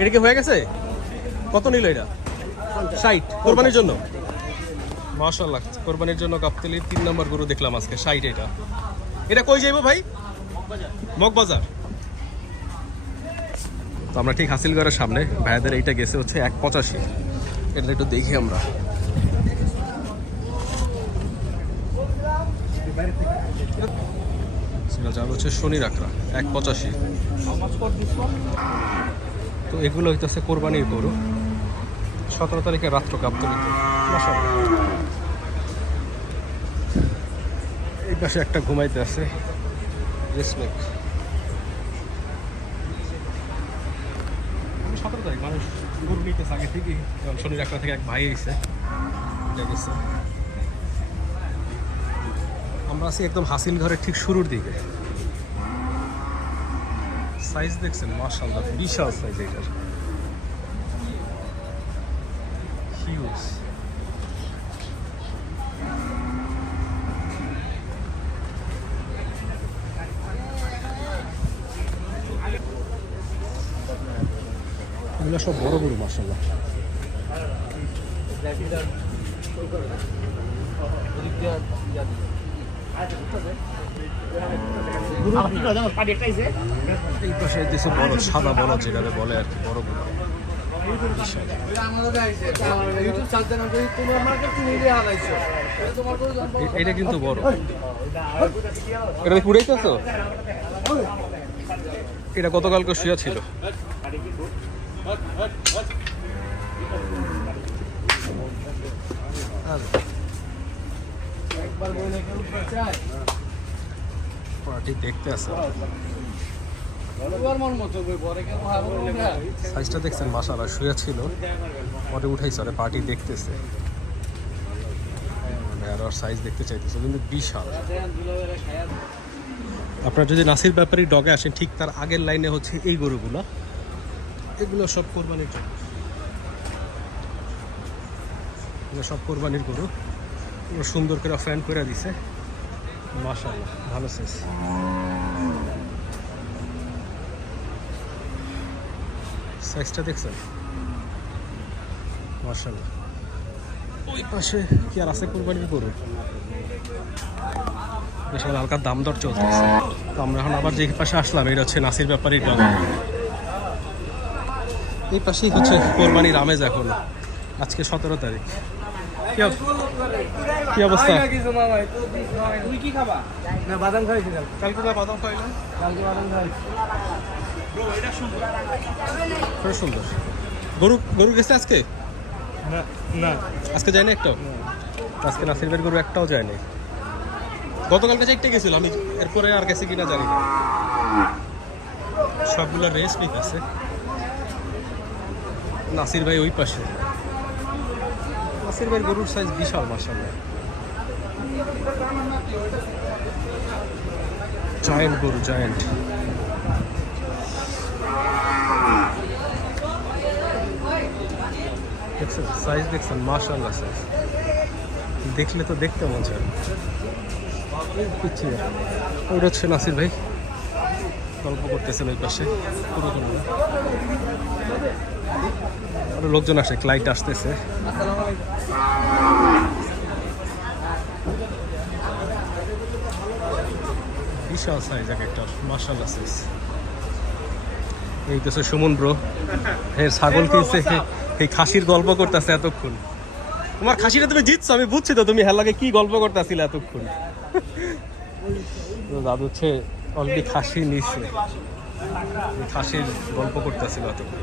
এটা কি হয়ে গেছে? কত নিল এটা? 60 কোরবানির জন্য। মাশাআল্লাহ, কোরবানির জন্য গাবতলীর 3 নম্বর গরু দেখলাম আজকে 60 এটা। এটা কই যাইবো ভাই? মগবাজার। তো আমরা ঠিক হাসিলগড়ের সামনে, ভাইয়াদের এইটা গেছে হচ্ছে 185। এটা একটু দেখি আমরা। যাবে হচ্ছে শনি রাখরা 185। তো এগুলো হইতেছে কোরবানির গরু, 17 তারিখে রাত্র গাবতলীতে। এই পাশে একটা ঘুমাইতে আছে রেসমেক। 17 তারিখ মানুষ গরু নিতে আগে থেকেই, শনি রাখরা থেকে এক ভাই এসে গেছে। আমরা আছি একদম হাসিল ঘরের ঠিক শুরুর দিকে। সাইজ দেখছেন মাশাআল্লাহ, বিশাল সাইজ এটার, হিউজ। এগুলো সব বড় গরু মাশাআল্লাহ। এই পাশে দেশে বড় সাদা বড় যেটাকে বলে আর কি, বড় গরু। এটা কিন্তু বড়। এটা পুড়াইতেছো? এটা গতকালকে শুয়া ছিল। পার্টি দেখতে আছে। সাইজটা দেখছেন মাশাআল্লাহ, শুয়ে ছিল পরে উঠাইছে, আরে পার্টি দেখতেছে। আর সাইজ দেখতে চাইতেছে কিন্তু বিশাল। আপনারা যদি নাসির ব্যাপারী ডগে আসেন, ঠিক তার আগের লাইনে হচ্ছে এই গরুগুলো। এগুলো সব কোরবানির জন্য, এগুলো সব কোরবানির গরু। সুন্দর করে ফ্যান করে দিছে মাশাআল্লাহ, ভালো সাইজ। সাইজটা দেখছেন মাশাআল্লাহ। ওই পাশে কি আর আছে কোরবানির গরু? বেশ হালকা দাম দর চলতেছে। তো আমরা এখন আবার যে পাশে আসলাম, এটা হচ্ছে নাসির ব্যাপারীর বাগান। এই পাশেই হচ্ছে কোরবানির আমেজ। এখন আজকে 17 তারিখ। কি অবস্থা? তুই কি খাবা? না বাদাম খাইছিলাম কালকে না বাদাম খাইলাম, কালকে বাদাম খাইছি। খুব সুন্দর গরু। গরু গেছে আজকে? না না আজকে যায়নি একটাও। আজকে নাসির ভাইয়ের গরু একটাও যায়নি। গতকালকে চারটে গেছিল, আমি এরপরে আর গেছে কিনা জানি না। সবগুলো রেস পিক আছে। নাসির ভাই ওই পাশে। নাসির ভাইয়ের গরুর সাইজ বিশাল মাশাআল্লাহ, জায়েন্ট গরু, জায়েন্ট। দেখছেন সাইজ, দেখছেন মাশাআল্লাহ সাইজ। দেখলে তো দেখতে মন চায়। ওইটা হচ্ছে নাসির ভাই গল্প করতেছেন ওই পাশে। আরো লোকজন আসে, ক্লাইন্ট আসতেছে। বিশাল সাইজ এক একটা, মাশাআল্লাহ সাইজ। এই তো সুমন ব্রো, এর ছাগল কিনছে, এই খাসির গল্প করতেছে এতক্ষণ। তোমার খাসিটা তুমি জিতছো, আমি বুঝছি তো তুমি হেলাকে কি গল্প করতেছিলে এতক্ষণ। দাদু হচ্ছে অলরেডি খাসি নিচ্ছে, খাসির গল্প করতেছিল এতক্ষণ।